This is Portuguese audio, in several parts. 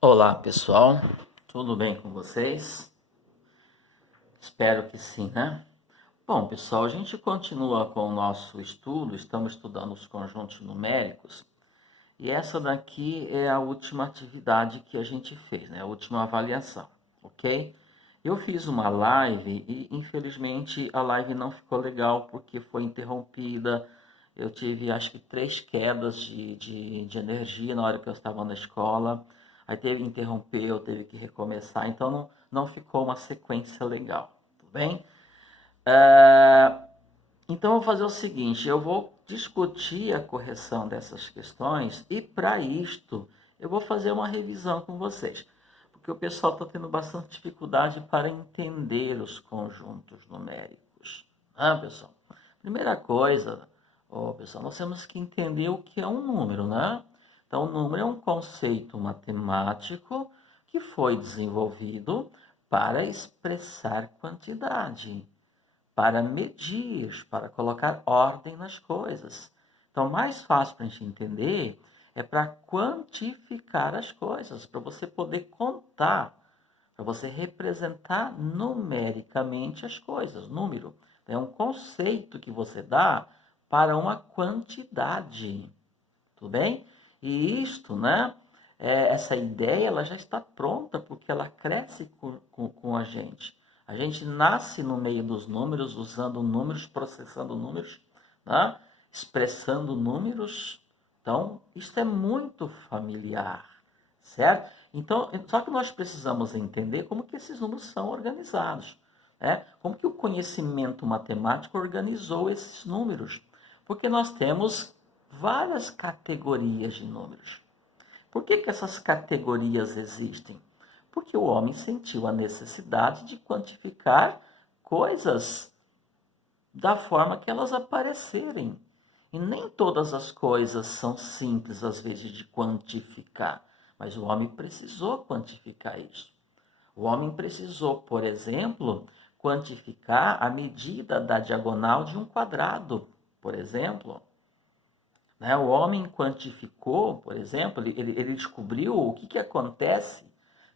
Olá pessoal, tudo bem com vocês? Espero que sim, né? Bom pessoal, a gente continua com o nosso estudo, estamos estudando os conjuntos numéricos e essa daqui é a última atividade que a gente fez, né? A última avaliação, ok? Eu fiz uma live e infelizmente a live não ficou legal porque foi interrompida. Eu tive acho que 3 quedas de energia na hora que eu estava na escola. Aí teve que interromper, eu teve que recomeçar. Então não ficou uma sequência legal, tudo bem? Então eu vou fazer o seguinte, eu vou discutir a correção dessas questões e para isto eu vou fazer uma revisão com vocês, porque o pessoal está tendo bastante dificuldade para entender os conjuntos numéricos. Pessoal? Primeira coisa, pessoal, nós temos que entender o que é um número, né? Então, o número é um conceito matemático que foi desenvolvido para expressar quantidade, para medir, para colocar ordem nas coisas. Então, mais fácil para a gente entender é para quantificar as coisas, para você poder contar, para você representar numericamente as coisas. Número é um conceito que você dá para uma quantidade, tudo bem? E isto, né? Essa ideia ela já está pronta porque ela cresce com a gente. A gente nasce no meio dos números, usando números, processando números, né? Expressando números. Então, isso é muito familiar, certo? Então, só que nós precisamos entender como que esses números são organizados, né? Como que o conhecimento matemático organizou esses números. Porque nós temos várias categorias de números. Por que essas categorias existem? Porque o homem sentiu a necessidade de quantificar coisas da forma que elas aparecerem. E nem todas as coisas são simples, às vezes, de quantificar. Mas o homem precisou quantificar isso. O homem precisou, por exemplo, quantificar a medida da diagonal de um quadrado, por exemplo. Né? O homem quantificou, por exemplo, ele descobriu o que acontece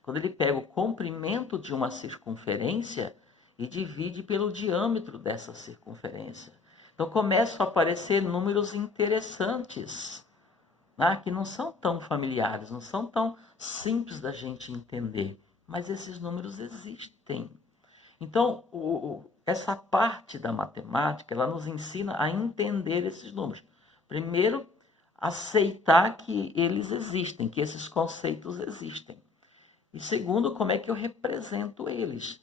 quando ele pega o comprimento de uma circunferência e divide pelo diâmetro dessa circunferência. Então começam a aparecer números interessantes, né? Que não são tão familiares, não são tão simples da gente entender, mas esses números existem. Então, essa parte da matemática, ela nos ensina a entender esses números. Primeiro, aceitar que eles existem, que esses conceitos existem. E segundo, como é que eu represento eles.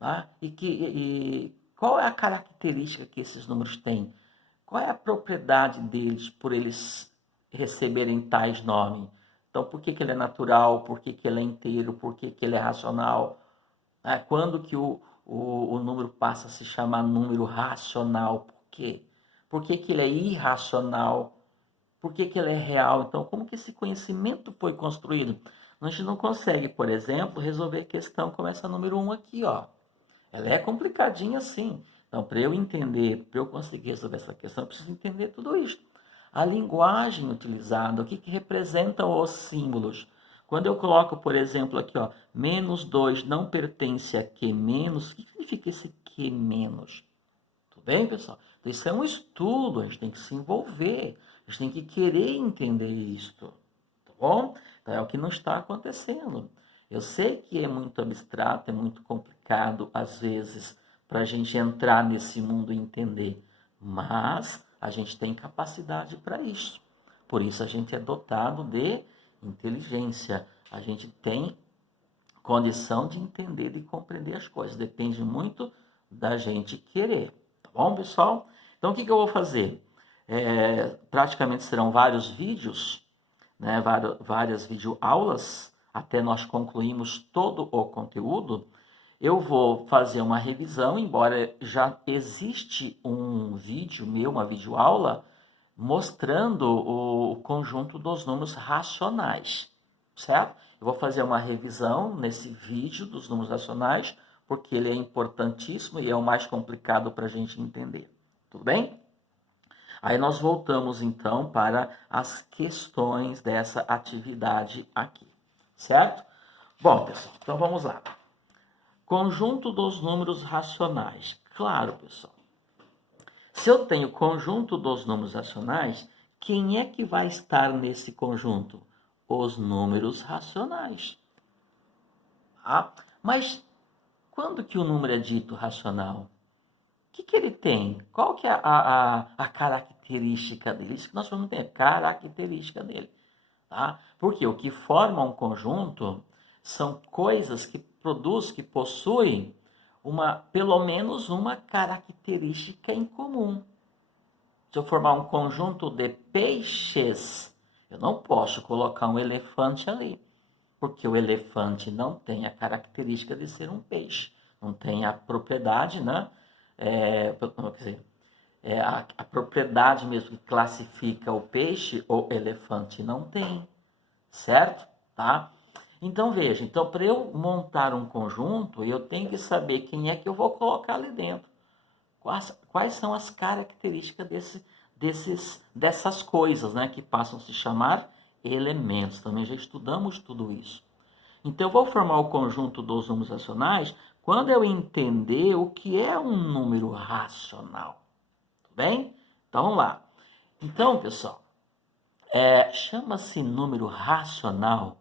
Tá? E qual é a característica que esses números têm? Qual é a propriedade deles por eles receberem tais nomes? Então, por que ele é natural? Por que ele é inteiro? Por que ele é racional? Quando que o número passa a se chamar número racional? Por quê? Por que ele é irracional? Por que ele é real? Então, como que esse conhecimento foi construído? A gente não consegue, por exemplo, resolver questão como essa número 1 aqui, ó. Ela é complicadinha sim. Então, para eu entender, para eu conseguir resolver essa questão, eu preciso entender tudo isso. A linguagem utilizada, o que representam os símbolos. Quando eu coloco, por exemplo, aqui, ó, -2 não pertence a Q menos, o que significa esse Q menos? Tudo bem, pessoal? Então, isso é um estudo, a gente tem que se envolver, a gente tem que querer entender isto, tá bom? Então, é o que não está acontecendo. Eu sei que é muito abstrato, é muito complicado, às vezes, para a gente entrar nesse mundo e entender, mas a gente tem capacidade para isso. Por isso, a gente é dotado de inteligência, a gente tem condição de entender e compreender as coisas. Depende muito da gente querer. Tá bom, pessoal? Então, o que eu vou fazer? Praticamente serão vários vídeos, né, várias videoaulas, até nós concluímos todo o conteúdo. Eu vou fazer uma revisão, embora já existe um vídeo meu, uma videoaula, mostrando o conjunto dos números racionais, certo? Eu vou fazer uma revisão nesse vídeo dos números racionais, porque ele é importantíssimo e é o mais complicado para a gente entender. Tudo bem? Aí nós voltamos então para as questões dessa atividade aqui. certo? Bom, pessoal, então vamos lá. Conjunto dos números racionais. Claro, pessoal. Se eu tenho conjunto dos números racionais, quem é que vai estar nesse conjunto? Os números racionais. Ah, mas quando que o número é dito racional? O que ele tem? Qual que é a característica dele? Isso que nós vamos ter, característica dele. Tá? Porque o que forma um conjunto são coisas que produzem, que possuem pelo menos uma característica em comum. Se eu formar um conjunto de peixes, eu não posso colocar um elefante ali, porque o elefante não tem a característica de ser um peixe, não tem a propriedade, né? Quer dizer, a propriedade mesmo que classifica o peixe, o elefante não tem, certo? Tá? Então veja, então para eu montar um conjunto, eu tenho que saber quem é que eu vou colocar ali dentro. Quais são as características dessas coisas, né, que passam a se chamar elementos. Também já estudamos tudo isso. Então eu vou formar o conjunto dos números racionais quando eu entender o que é um número racional. Tudo bem? Então vamos lá. Então, pessoal, chama-se número racional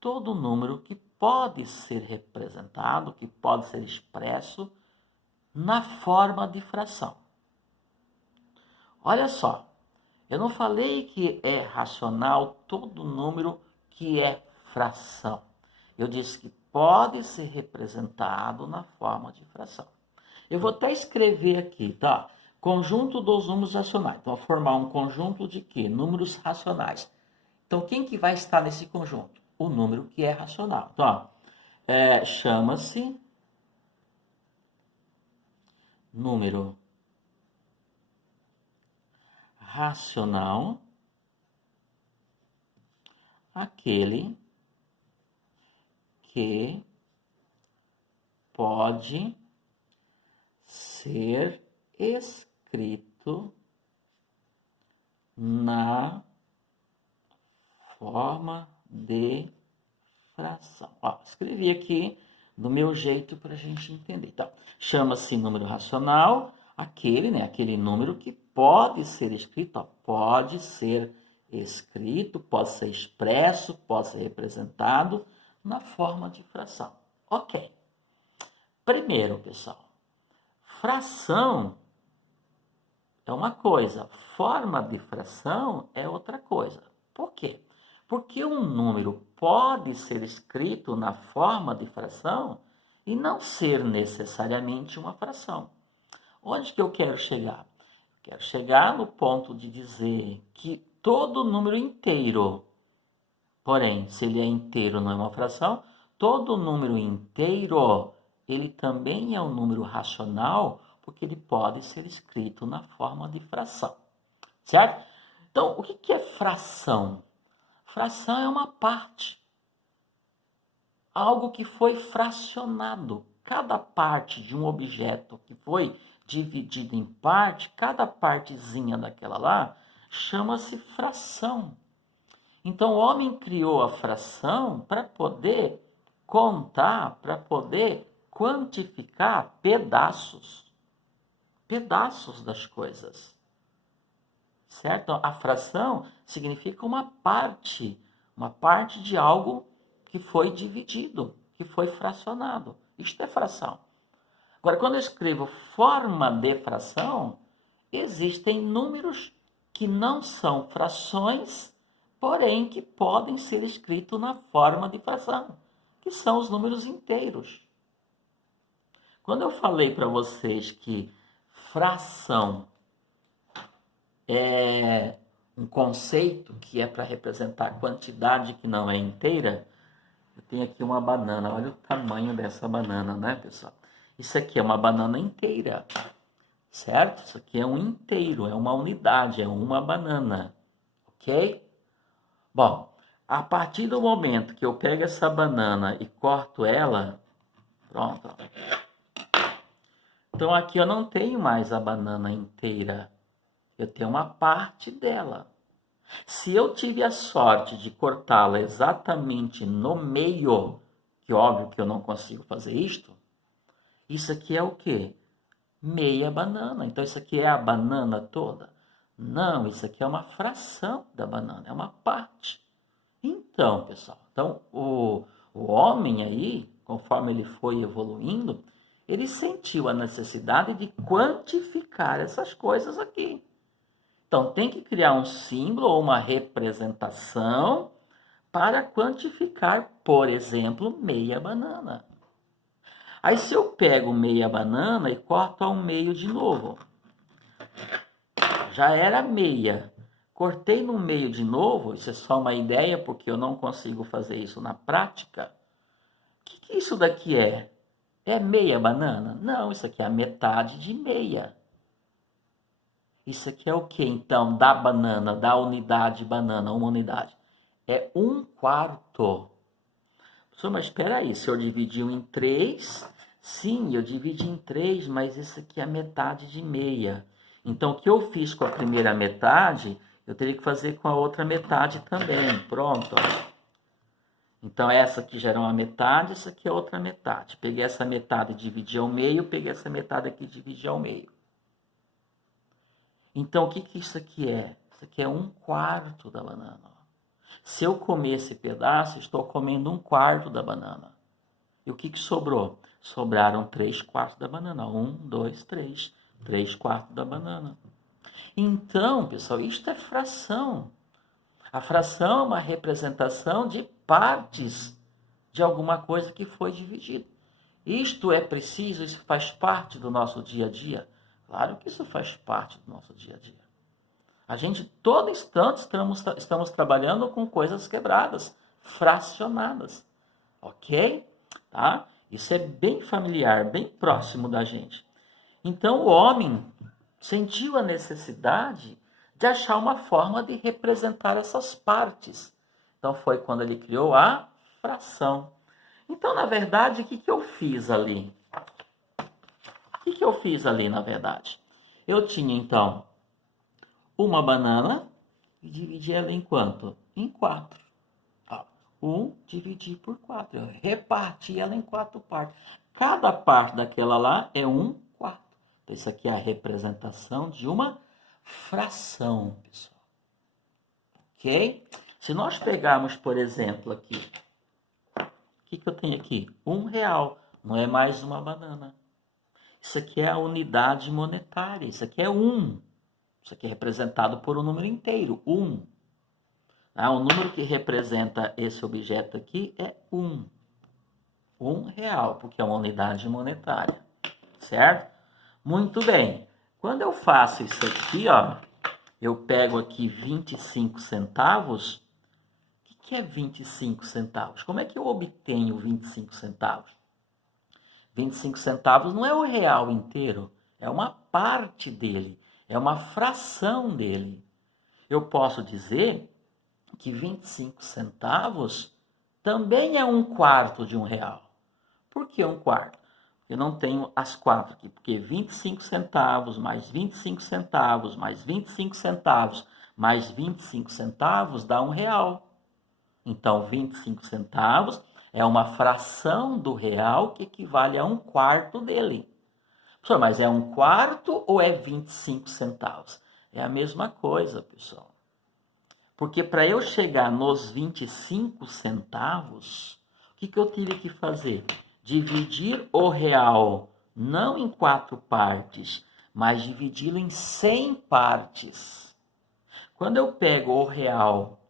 todo número que pode ser representado, que pode ser expresso na forma de fração. Olha só, eu não falei que é racional todo número que é fração. Eu disse que pode ser representado na forma de fração. Eu vou até escrever aqui, tá? Conjunto dos números racionais. Então, vou formar um conjunto de quê? Números racionais. Então, quem que vai estar nesse conjunto? O número que é racional. Então, chama-se número racional aquele que pode ser escrito na forma de fração. Ó, escrevi aqui do meu jeito para a gente entender. Então, chama-se número racional aquele número que pode ser escrito, ó, pode ser escrito, pode ser expresso, pode ser representado na forma de fração. Ok. Primeiro, pessoal, fração é uma coisa, forma de fração é outra coisa. Por quê? Porque um número pode ser escrito na forma de fração e não ser necessariamente uma fração. Onde que eu quero chegar? Quero chegar no ponto de dizer que todo número inteiro, porém, se ele é inteiro não é uma fração, todo número inteiro, ele também é um número racional, porque ele pode ser escrito na forma de fração, certo? Então, o que é fração? Fração é uma parte, algo que foi fracionado. Cada parte de um objeto que foi dividido em parte, cada partezinha daquela lá, chama-se fração. Então, o homem criou a fração para poder contar, para poder quantificar pedaços das coisas. Certo? A fração significa uma parte de algo que foi dividido, que foi fracionado. Isto é fração. Agora, quando eu escrevo forma de fração, existem números que não são frações, porém que podem ser escritos na forma de fração, que são os números inteiros. Quando eu falei para vocês que fração é um conceito que é para representar quantidade que não é inteira, eu tenho aqui uma banana. Olha o tamanho dessa banana, né, pessoal? Isso aqui é uma banana inteira, certo? Isso aqui é um inteiro, é uma unidade, é uma banana, ok? Bom, a partir do momento que eu pego essa banana e corto ela, pronto. Então aqui eu não tenho mais a banana inteira, eu tenho uma parte dela. Se eu tive a sorte de cortá-la exatamente no meio, que óbvio que eu não consigo fazer isto, isso aqui é o quê? Meia banana. Então isso aqui é a banana toda? Não, isso aqui é uma fração da banana, é uma parte. Então, pessoal, o homem aí, conforme ele foi evoluindo, ele sentiu a necessidade de quantificar essas coisas aqui. Então, tem que criar um símbolo ou uma representação para quantificar, por exemplo, meia banana. Aí, se eu pego meia banana e corto ao meio de novo, já era meia. Cortei no meio de novo, isso é só uma ideia, porque eu não consigo fazer isso na prática. O que isso daqui é? É meia banana? Não, isso aqui é a metade de meia. Isso aqui é o que, então, da banana, da unidade banana, uma unidade? É 1/4. Professor, mas espera aí, se eu dividir em 3, sim, eu dividi em 3, mas isso aqui é a metade de meia. Então, o que eu fiz com a primeira metade, eu teria que fazer com a outra metade também. Pronto. Então, essa aqui já era uma metade, essa aqui é outra metade. Peguei essa metade e dividi ao meio, peguei essa metade aqui e dividi ao meio. Então, o que isso aqui é? Isso aqui é 1/4 da banana. Se eu comer esse pedaço, estou comendo 1/4 da banana. E o que sobrou? Sobraram 3/4 da banana. 1, 2, 3. 3/4 da banana. Então, pessoal, isto é fração. A fração é uma representação de partes de alguma coisa que foi dividida. Isto é preciso, isso faz parte do nosso dia a dia? Claro que isso faz parte do nosso dia a dia. A gente, todo instante, estamos trabalhando com coisas quebradas, fracionadas. Ok? Tá? Isso é bem familiar, bem próximo da gente. Então, o homem sentiu a necessidade de achar uma forma de representar essas partes. Então, foi quando ele criou a fração. Então, na verdade, o que eu fiz ali? O que eu fiz ali, na verdade? Eu tinha, então, uma banana e dividi ela em quanto? Em 4. 1 dividir por 4. Eu reparti ela em 4 partes. Cada parte daquela lá é 1/4. Então, isso aqui é a representação de uma fração, pessoal. Ok? Se nós pegarmos, por exemplo, aqui, o que eu tenho aqui? R$1. Não é mais uma banana. Isso aqui é a unidade monetária. Isso aqui é 1. Isso aqui é representado por um número inteiro, 1. O número que representa esse objeto aqui é 1. R$1, porque é uma unidade monetária. Certo? Muito bem. Quando eu faço isso aqui, ó, eu pego aqui 25 centavos. O que é 25 centavos? Como é que eu obtenho 25 centavos? 25 centavos não é o real inteiro, é uma parte dele, é uma fração dele. Eu posso dizer que 25 centavos também é 1/4 de R$1. Por que 1/4? Eu não tenho as 4 aqui, porque 25 centavos mais 25 centavos mais 25 centavos mais 25 centavos dá R$1. Então, 25 centavos é uma fração do real que equivale a 1/4 dele. Professor, mas é 1/4 ou é 25 centavos? É a mesma coisa, pessoal. Porque para eu chegar nos 25 centavos, o que eu tive que fazer? Dividir o real não em 4 partes, mas dividi-lo em 100 partes. Quando eu pego o real,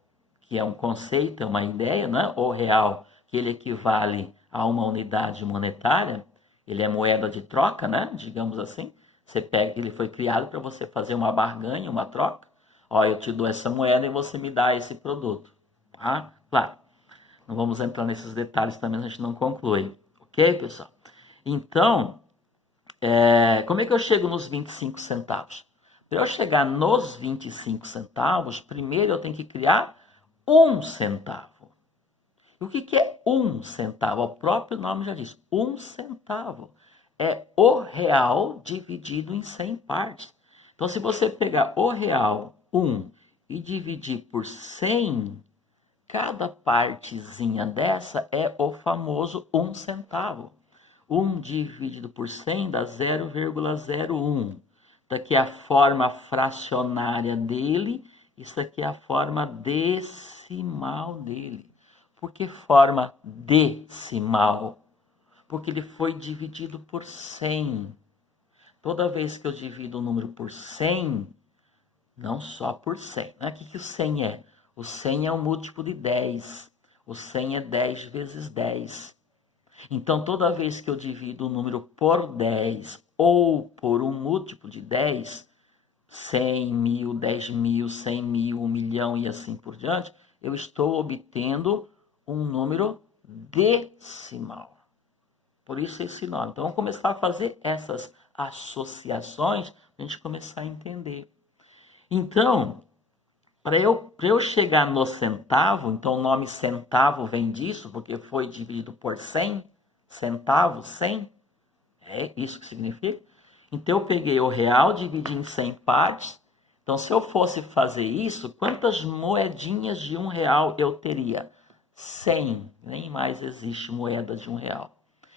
que é um conceito, é uma ideia, né? O real, que ele equivale a uma unidade monetária, ele é moeda de troca, né? Digamos assim. Você pega, ele foi criado para você fazer uma barganha, uma troca. Ó, eu te dou essa moeda e você me dá esse produto. Tá? Claro, não vamos entrar nesses detalhes também, a gente não conclui. Ok, pessoal? Então, como é que eu chego nos 25 centavos? Para eu chegar nos 25 centavos, primeiro eu tenho que criar 1 centavo. E o que é 1 centavo? O próprio nome já diz, 1 centavo. É o real dividido em 100 partes. Então, se você pegar o real 1 e dividir por 100, cada partezinha dessa é o famoso 1 centavo. 1 dividido por 100 dá 0,01. Daqui é a forma fracionária dele, isso aqui é a forma decimal dele. Por que forma decimal? Porque ele foi dividido por 100. Toda vez que eu divido um número por 100, não só por 100. O que o 100 é? O 100 é um múltiplo de 10. O 100 é 10 vezes 10. Então, toda vez que eu divido um número por 10 ou por um múltiplo de 10, 100 mil, 10 mil, 100 mil, 1 milhão e assim por diante, eu estou obtendo um número decimal. Por isso esse nome. Então, vamos começar a fazer essas associações para a gente começar a entender. Então, para eu chegar no centavo, então o nome centavo vem disso, porque foi dividido por 100, centavo, 100, é isso que significa. Então eu peguei o real, dividi em 100 partes. Então se eu fosse fazer isso, quantas moedinhas de R$1 eu teria? 100, nem mais existe moeda de R$1.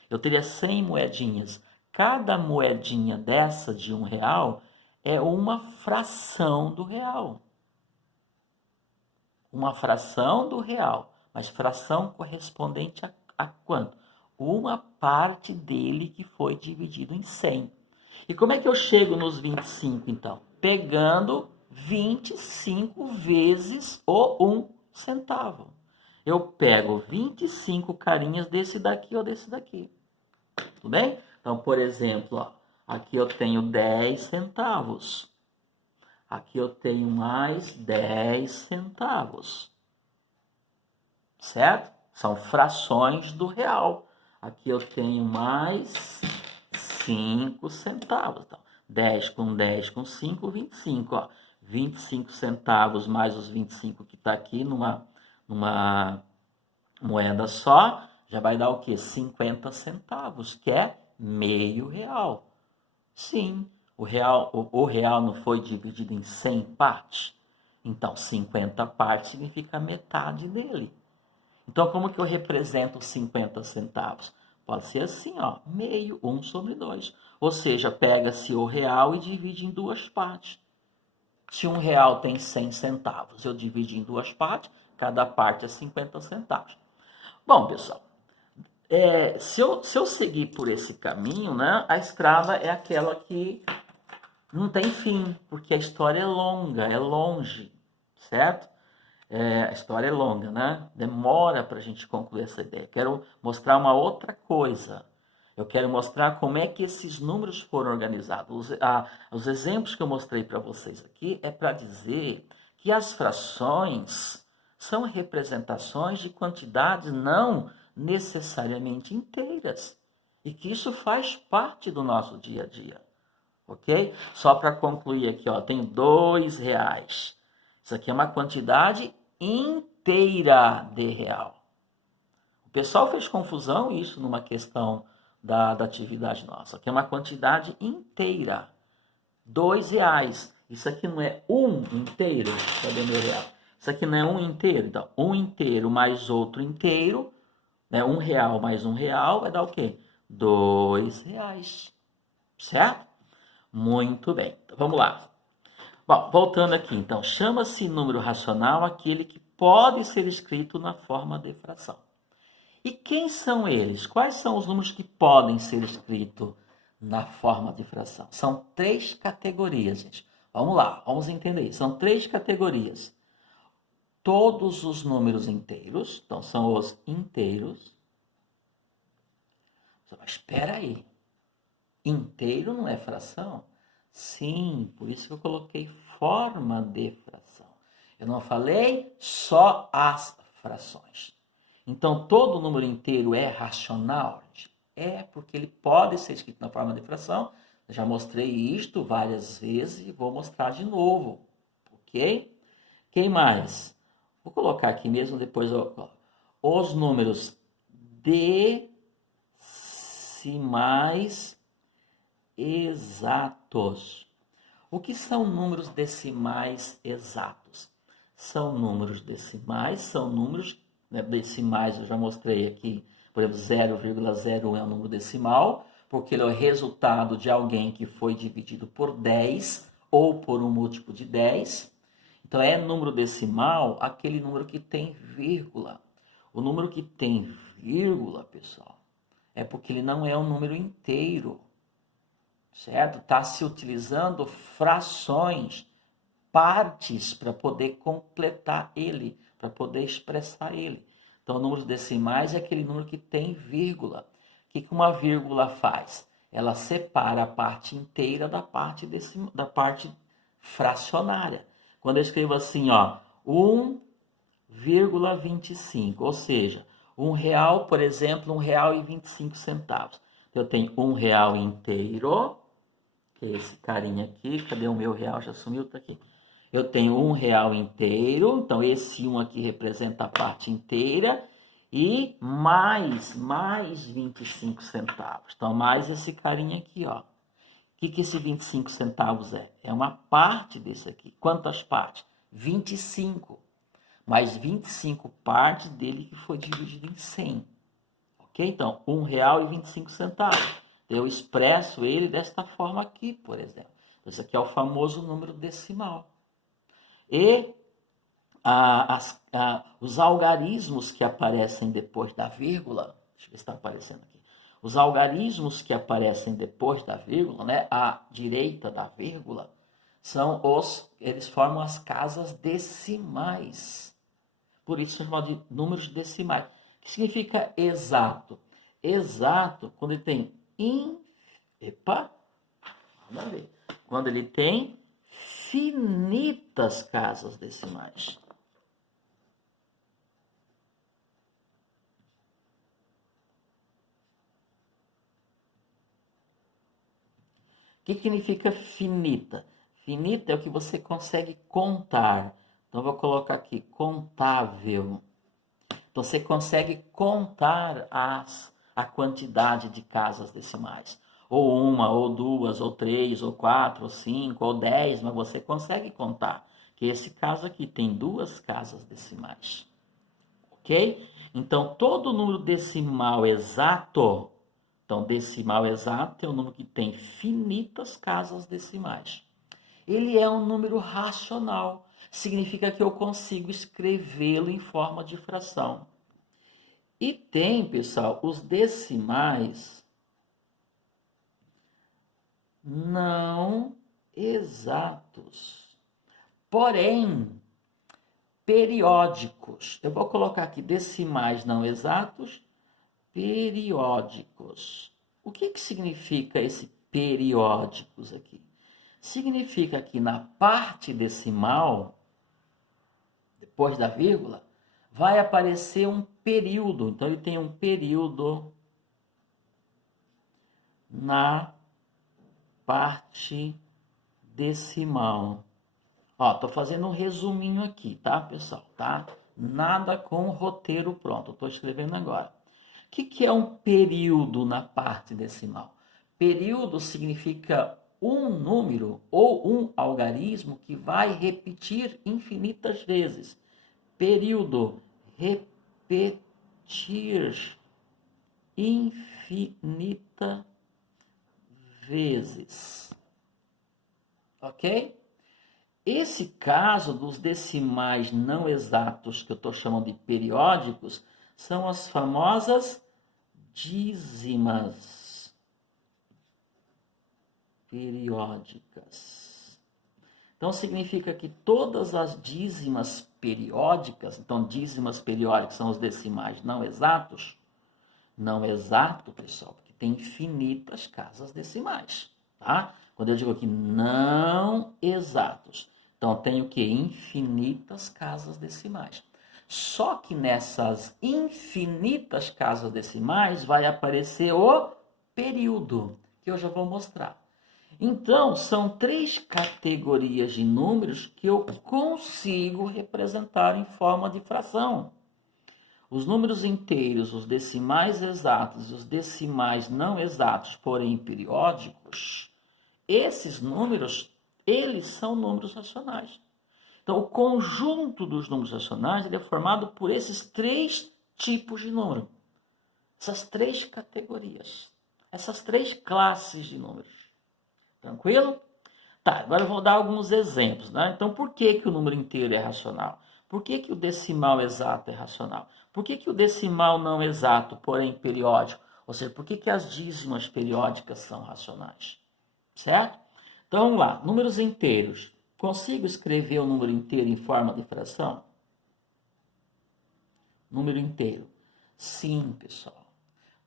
Eu teria 100 moedinhas. Cada moedinha dessa de R$1 é uma fração do real. Uma fração do real, mas fração correspondente a quanto? Uma parte dele que foi dividido em 100. E como é que eu chego nos 25, então? Pegando 25 vezes o 1 centavo. Eu pego 25 carinhas desse daqui ou desse daqui. Tudo bem? Então, por exemplo, ó, aqui eu tenho 10 centavos. Aqui eu tenho mais 10 centavos. Certo? São frações do real. Aqui eu tenho mais 5 centavos. Então, 10 com 5, 25. Ó. 25 centavos mais os 25 que está aqui numa moeda só, já vai dar o quê? 50 centavos, que é meio real. Sim. O real não foi dividido em 100 partes? Então, 50 partes significa metade dele. Então, como que eu represento os 50 centavos? Pode ser assim, ó, meio, 1 sobre 2. Ou seja, pega-se o real e divide em duas partes. Se um real tem 100 centavos, eu divido em duas partes, cada parte é 50 centavos. Bom, pessoal, se eu seguir por esse caminho, né, a estrada é aquela que não tem fim, porque a história é longa, é longe, certo? A história é longa, né? Demora para a gente concluir essa ideia. Quero mostrar uma outra coisa. Eu quero mostrar como é que esses números foram organizados. Os exemplos que eu mostrei para vocês aqui é para dizer que as frações são representações de quantidades não necessariamente inteiras. E que isso faz parte do nosso dia a dia. Ok? Só para concluir aqui, ó, tenho R$2. Isso aqui é uma quantidade inteira de real. O pessoal fez confusão isso numa questão da atividade nossa. Aqui é uma quantidade inteira. R$2. Isso aqui não é um inteiro? Cadê meu real? Isso aqui não é um inteiro? Então, um inteiro mais outro inteiro, né? R$1 mais R$1 vai dar o quê? R$2. Certo? Muito bem, então, vamos lá. Bom, voltando aqui, então, chama-se número racional aquele que pode ser escrito na forma de fração. E quem são eles? Quais são os números que podem ser escritos na forma de fração? São 3 categorias, gente. Vamos lá, vamos entender. São 3 categorias. Todos os números inteiros, então são os inteiros. Mas espera aí. Inteiro não é fração? Sim, por isso que eu coloquei forma de fração. Eu não falei só as frações. Então, todo número inteiro é racional? É, porque ele pode ser escrito na forma de fração. Eu já mostrei isto várias vezes e vou mostrar de novo. Ok? Quem mais? Vou colocar aqui mesmo, depois os números decimais exatos. O que são números decimais exatos? são números decimais, são números, né, decimais, eu já mostrei aqui, por exemplo, 0,01 é um número decimal, porque ele é o resultado de alguém que foi dividido por 10 ou por um múltiplo de 10. Então, é número decimal aquele número que tem vírgula. O número que tem vírgula, pessoal, é porque ele não é um número inteiro, certo? Está se utilizando frações, partes, para poder completar ele, para poder expressar ele. Então, números decimais é aquele número que tem vírgula. O que uma vírgula faz? Ela separa a parte inteira da parte fracionária. Quando eu escrevo assim, ó, 1,25, ou seja, R$1, por exemplo, R$1,25. Eu tenho R$1 inteiro, que é esse carinha aqui, cadê o meu real? Já sumiu, tá aqui. Eu tenho R$1 inteiro, então esse 1 aqui representa a parte inteira, e mais 25 centavos. Então, mais esse carinha aqui, ó. O que esse 25 centavos é? É uma parte desse aqui. Quantas partes? 25. Mais 25 partes dele que foi dividido em 100. Ok? Então, R$1,25. Eu expresso ele desta forma aqui, por exemplo. Esse aqui é o famoso número decimal. E os algarismos que aparecem depois da vírgula, deixa eu ver se está aparecendo aqui. Os algarismos que aparecem depois da vírgula, né, à direita da vírgula, eles formam as casas decimais. Por isso são chamados de números decimais. O que significa exato? Exato, quando ele tem quando ele tem finitas casas decimais. O que significa finita? Finita é o que você consegue contar. Então, vou colocar aqui, contável. Então, você consegue contar a quantidade de casas decimais. Ou uma, ou duas, ou três, ou quatro, ou cinco, ou 10, mas você consegue contar. Que esse caso aqui tem 2 casas decimais. Ok? Então, todo número decimal exato, então decimal exato é um número que tem finitas casas decimais. Ele é um número racional. Significa que eu consigo escrevê-lo em forma de fração. E tem, pessoal, os decimais não exatos, porém periódicos. Eu vou colocar aqui decimais não exatos, periódicos. O que significa esse periódicos aqui? Significa que na parte decimal, depois da vírgula, vai aparecer um período. Então, ele tem um período na parte decimal. Ó, tô fazendo um resuminho aqui, tá, pessoal? Tá? Nada com roteiro pronto. Estou escrevendo agora. O que é um período na parte decimal? Período significa um número ou um algarismo que vai repetir infinitas vezes. Período, repetir infinita vezes. Ok? Esse caso dos decimais não exatos, que eu estou chamando de periódicos, são as famosas dízimas periódicas. Então, significa que todas as dízimas periódicas, então dízimas periódicas são os decimais não exatos, não exato, pessoal, porque tem infinitas casas decimais, tá? Quando eu digo aqui não exatos, então tem o que? Infinitas casas decimais. Só que nessas infinitas casas decimais vai aparecer o período, que eu já vou mostrar. Então, são 3 categorias de números que eu consigo representar em forma de fração. Os números inteiros, os decimais exatos e os decimais não exatos, porém periódicos, esses números, eles são números racionais. Então, o conjunto dos números racionais ele é formado por esses 3 tipos de número. Essas 3 categorias. Essas 3 classes de números. Tranquilo? Tá, agora eu vou dar alguns exemplos, né? Então, por que o número inteiro é racional? Por que o decimal exato é racional? Por que o decimal não exato, porém periódico? Ou seja, por que as dízimas periódicas são racionais? Certo? Então, vamos lá. Números inteiros. Consigo escrever o número inteiro em forma de fração? Número inteiro. Sim, pessoal.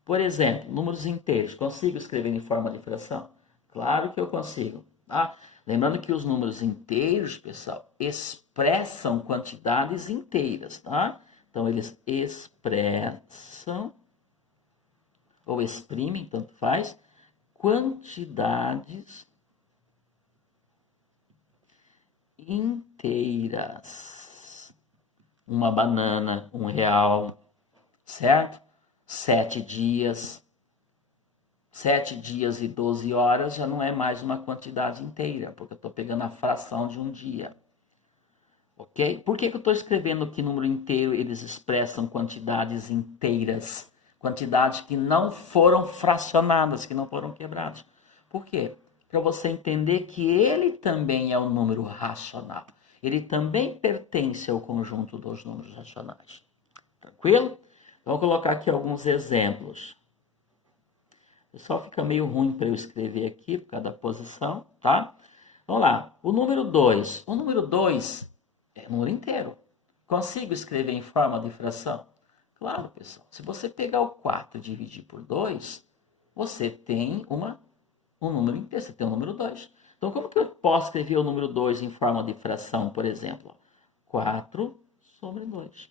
Por exemplo, números inteiros. Consigo escrever em forma de fração? Claro que eu consigo. Tá? Lembrando que os números inteiros, pessoal, expressam quantidades inteiras, tá? Então, eles expressam, ou exprimem, tanto faz, quantidades inteiras. Uma banana, R$1, certo? 7 dias. 7 dias e 12 horas já não é mais uma quantidade inteira, porque eu estou pegando a fração de um dia. Ok? Por que eu estou escrevendo que número inteiro eles expressam quantidades inteiras? Quantidades que não foram fracionadas, que não foram quebradas. Por quê? Para você entender que ele também é um número racional. Ele também pertence ao conjunto dos números racionais. Tranquilo? Vou colocar aqui alguns exemplos. Só fica meio ruim para eu escrever aqui, por causa da posição, tá? Vamos lá. O número 2. O número 2 é número inteiro. Consigo escrever em forma de fração? Claro, pessoal. Se você pegar o 4 e dividir por 2, você tem um número inteiro, você tem o número 2. Então, como que eu posso escrever o número 2 em forma de fração, por exemplo? 4 sobre 2.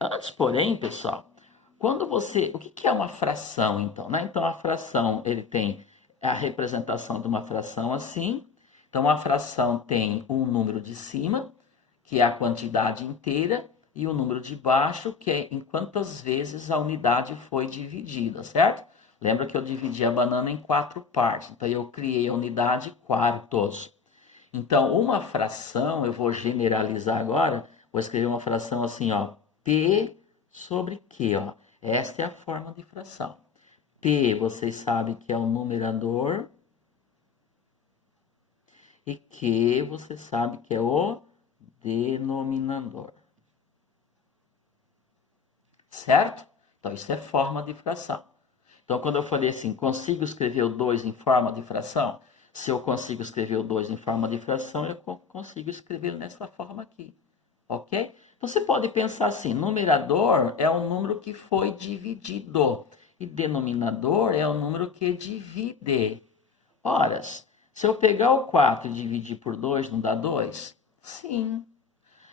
Antes, porém, pessoal, o que é uma fração, então? Né? Então, a fração, ele tem a representação de uma fração assim. Então, a fração tem um número de cima, que é a quantidade inteira, e o número de baixo, que é em quantas vezes a unidade foi dividida, certo? Lembra que eu dividi a banana em 4 partes. Então, eu criei a unidade quartos. Então, uma fração, eu vou generalizar agora, vou escrever uma fração assim, ó, P sobre Q, ó. Esta é a forma de fração. P, vocês sabem que é o numerador, e Q, você sabe que é o denominador. Certo? Então, isso é forma de fração. Então, quando eu falei assim, consigo escrever o 2 em forma de fração? Se eu consigo escrever o 2 em forma de fração, eu consigo escrever nessa forma aqui. Ok? Então, você pode pensar assim, numerador é um número que foi dividido. E denominador é o número que divide. Ora, se eu pegar o 4 e dividir por 2, não dá 2? Sim.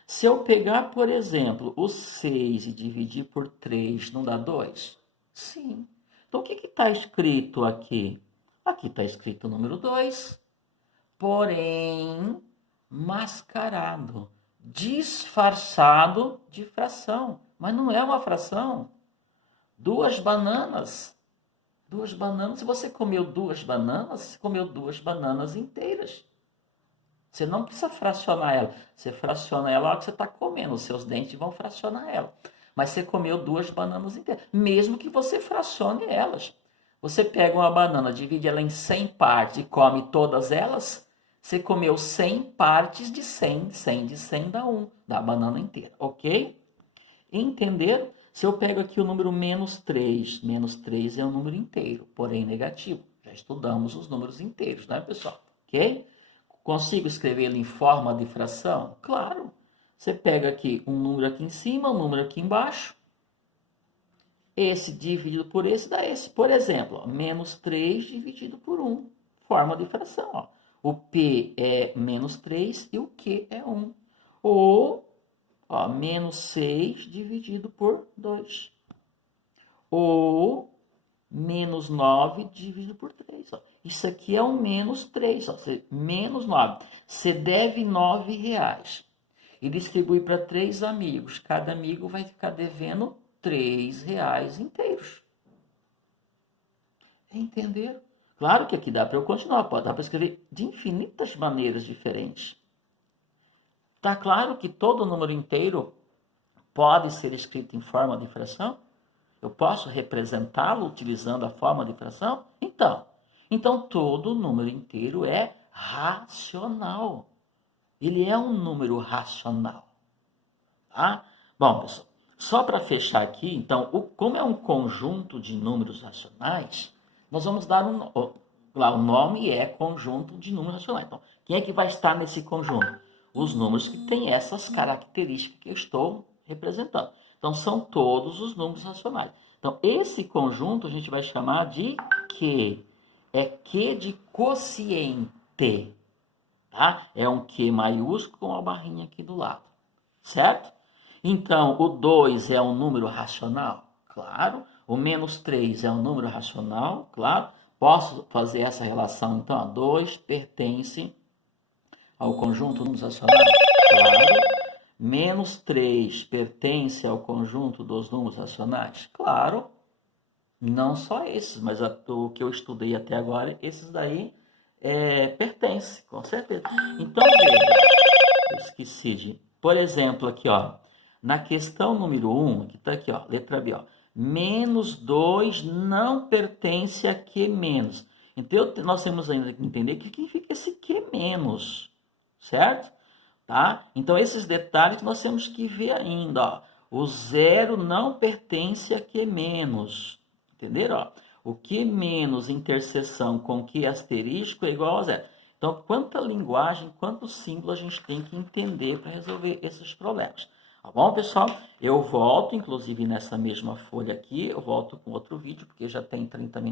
Se eu pegar, por exemplo, o 6 e dividir por 3, não dá 2? Sim. Então, o que está escrito aqui? Aqui está escrito o número 2, porém mascarado, disfarçado de fração. Mas não é uma fração. 2 bananas. 2 bananas. Se você comeu 2 bananas, você comeu 2 bananas inteiras. Você não precisa fracionar ela. Você fraciona ela na hora que você está comendo. Os seus dentes vão fracionar ela. Mas você comeu 2 bananas inteiras. Mesmo que você fracione elas. Você pega uma banana, divide ela em 100 partes e come todas elas. Você comeu 100 partes de 100. 100 de 100 dá 1. Dá a banana inteira. Ok? Entenderam? Se eu pego aqui o número menos 3 é um número inteiro, porém negativo. Já estudamos os números inteiros, né, pessoal? Ok? Consigo escrevê-lo em forma de fração? Claro. Você pega aqui um número aqui em cima, um número aqui embaixo. Esse dividido por esse dá esse. Por exemplo, ó, menos 3 dividido por 1. Forma de fração. Ó. O P é menos 3 e o Q é 1. Ou ó, menos 6 dividido por 2. Ou menos 9 dividido por 3. Ó. Isso aqui é um menos 3. Ó. Menos 9. Você deve R$9 e distribui para 3 amigos. Cada amigo vai ficar devendo R$3 inteiros. Entenderam? Claro que aqui dá para eu continuar. Dá para escrever de infinitas maneiras diferentes. Tá claro que todo número inteiro pode ser escrito em forma de fração? Eu posso representá-lo utilizando a forma de fração? Então todo número inteiro é racional. Ele é um número racional. Tá? Bom, pessoal, só para fechar aqui, então, como é um conjunto de números racionais, nós vamos dar lá o nome é conjunto de números racionais. Então, quem é que vai estar nesse conjunto? Os números que têm essas características que eu estou representando. Então, são todos os números racionais. Então, esse conjunto a gente vai chamar de Q. É Q de quociente. Tá? É um Q maiúsculo com uma barrinha aqui do lado. Certo? Então, o 2 é um número racional? Claro. O menos 3 é um número racional? Claro. Posso fazer essa relação, então, a 2 pertence ao conjunto de números racionais? Claro. Menos 3 pertence ao conjunto dos números racionais? Claro. Não só esses, mas o que eu estudei até agora, esses daí pertencem, com certeza. Então, veja, eu esqueci de... Por exemplo, aqui, ó, na questão número 1, que está aqui, ó, letra B, ó, menos 2 não pertence a Q menos. Então, nós temos ainda que entender o que significa esse Q menos, certo? Tá? Então, esses detalhes nós temos que ver ainda, ó. O 0 não pertence a Q menos, entenderam? Ó, o Q menos interseção com Q asterisco é igual a 0. Então, quanta linguagem, quanto símbolo a gente tem que entender para resolver esses problemas. Tá bom, pessoal? Eu volto, inclusive, nessa mesma folha aqui, eu volto com outro vídeo, porque já tem 30 minutos.